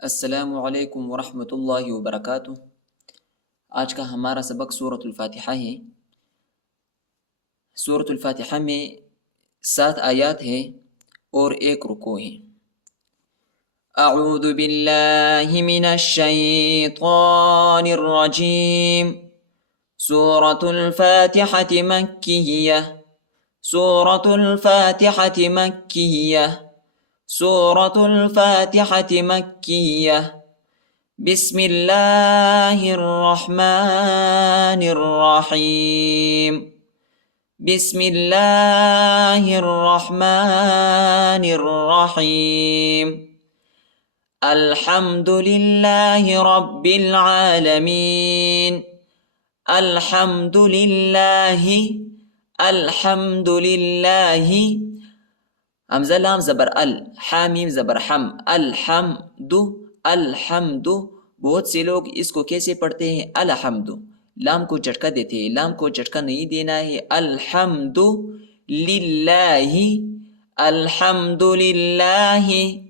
अस्सलामु अलैकुम वरहमतुल्लाहि वबरकातुह। आज का हमारा सबक सूरतुल फातिहा है। सूरतुल फातिहा में 7 आयात है और 1 रुकू है। अऊज़ु बिल्लाहि मिनश शैतानिर रजीम। सूरतुल फातिहति मक्किय्यह। सूरतुल फातिहति मक्किय्यह। सूरतुल फातिहति मक्किय्यह। बिस्मिल्लाहिर्रहमानिर्रहीम। बिस्मिल्लाहिर्रहमानिर्रहीम। अल्हम्दुलिल्लाहि रब्बिल आलमीन। अल्हम्दुलिल्लाहि अल्हम्दुलिल्लाहि। हमज़ा लाम ज़बर अल, हा मीम ज़बर हम। अल्हम्दु अल्हम्दु। बहुत से लोग इसको कैसे पढ़ते हैं? अलहम्दु। लाम को झटका देते हैं, लाम को झटका नहीं देना है। अल्हम्दु लिल्लाहि अल्हम्दुलिल्लाहि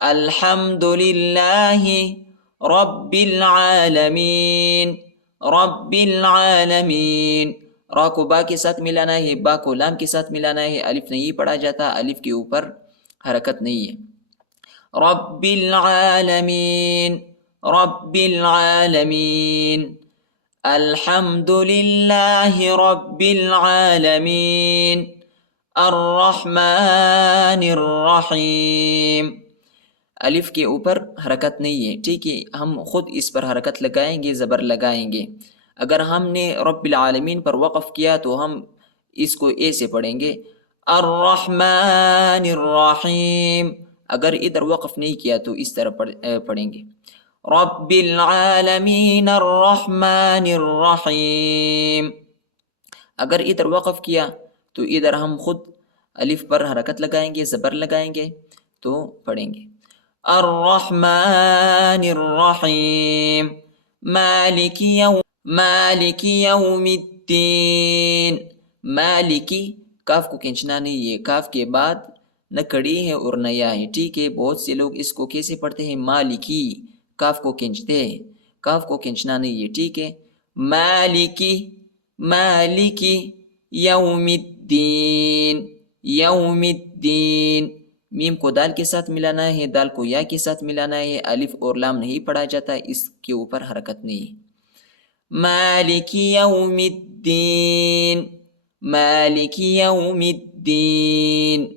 अल्हम्दुलिल्लाहि रब्बिल आलमीन। रब्बिल आलमीन। रा को बा के साथ मिलाना है, बा को लाम के साथ मिलाना है। अलिफ नहीं पढ़ा जाता, अलिफ के ऊपर हरकत नहीं है। रब्बिल आलमीन। रब्बिल आलमीन। अल्हम्दुलिल्लाहि रब्बिल आलमीन। अर्रहमानिर रहीम। अलिफ के ऊपर हरकत नहीं है, ठीक है। हम खुद इस पर हरकत लगाएंगे, ज़बर लगाएंगे। अगर हमने रब्बिल आलमीन पर वक़फ़ किया तो हम इसको ऐसे पढ़ेंगे, अर्रहमानिर रहीम। अगर इधर वक़फ़ नहीं किया तो इस तरह पढ़ेंगे, रब्बिल आलमीन अर्रहमानिर रहीम। अगर इधर वक़फ़ किया तो इधर हम खुद अलिफ पर हरकत लगाएंगे, ज़बर लगाएंगे तो पढ़ेंगे, अर्रहमानिर रहीम। मालिकी यौमिद्दीन। मालिकी, काफ को खींचना नहीं है, काफ के बाद न कड़ी है और न या है, ठीक है। बहुत से लोग इसको कैसे पढ़ते हैं? मालिकी, काफ को खींचते हैं, काफ को खींचना नहीं है, ठीक है। मालिकी मालिकी यौमिद्दीन। यौमिद्दीन। मीम को दाल के साथ मिलाना है, दाल को या के साथ मिलाना है। अलिफ और लाम नहीं पढ़ा जाता, इसके ऊपर हरकत नहीं है। मालिकी यौमिद्दीन। मालिकी यौमिद्दीन।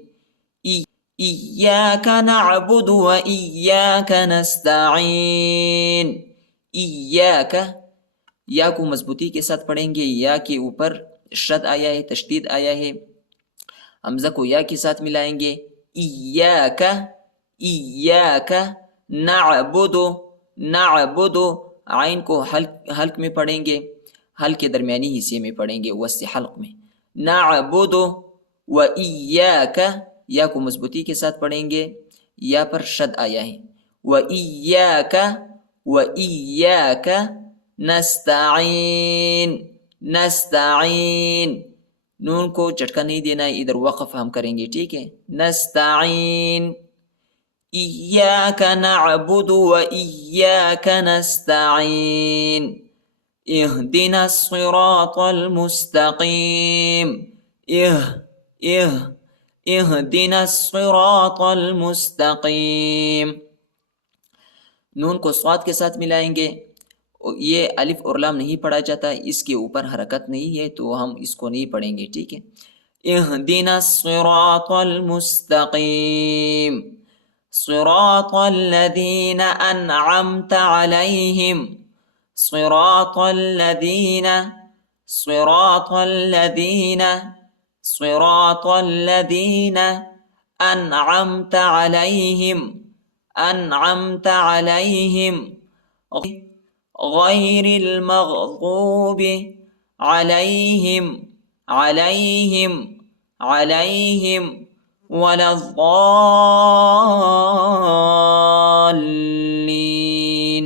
इय्याका नअबुदु व इय्याका नस्तईन। इय्याका, या को मजबूती के साथ पढ़ेंगे, या के ऊपर शद आया है, तशदीद आया है। हमजा को या के साथ मिलाएंगे, इय्याका इय्याका नअबुदु। नअबुदु, आइन को हल्क में पढ़ेंगे, हल्क के दरमियानी हिस्से में पढ़ेंगे, वस्से हल्क में। नअबुदु व इय्याका, या को मजबूती के साथ पढ़ेंगे, या पर शद आया है। व इय्याका नस्तईन। नस्तईन, नून को झटका नहीं देना है, इधर वक़फ़ हम करेंगे, ठीक है। नस्तईन। इय्याका नअबुदु व इय्याका नस्तईन। इहदिनस सिरातल मुस्तक़ीम। इहदिनस सिरातल मुस्तक़ीम। नून को स्वाद के साथ मिलाएंगे, ये अलिफ और लाम नहीं पढ़ा जाता, इसके ऊपर हरकत नहीं है तो हम इसको नहीं पढ़ेंगे, ठीक है। इहदिनस सिरातल मुस्तक़ीम। सिरातल लज़ीना अनअमता अलैहिम। सिरातल लज़ीना सिरातल लज़ीना सिरातल लज़ीना अनअमता अलैहिम। अनअमता अलैहिम गैरिल मग़ज़ूबि अलैहिम वलज़्ज़ाल्लीन।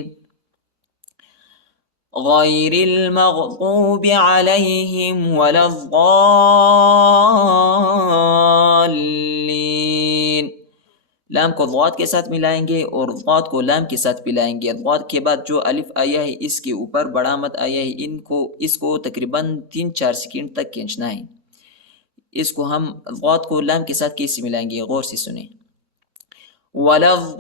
गैरिल मग़ज़ूबि अलैहिम वलज़्ज़ाल्लीन। लाम को ज़ाद के साथ मिलाएंगे और ज़ाद को लाम के साथ मिलाएंगे। ज़ाद के बाद जो अलिफ आया है इसके ऊपर बड़ा मद आया है, इसको तकरीबन 3-4 सेकंड तक खींचना है। इसको हम ज़ाद को लाम के साथ कैसे मिलाएंगे, गौर से सुने। वलज़्ज़ालिमीन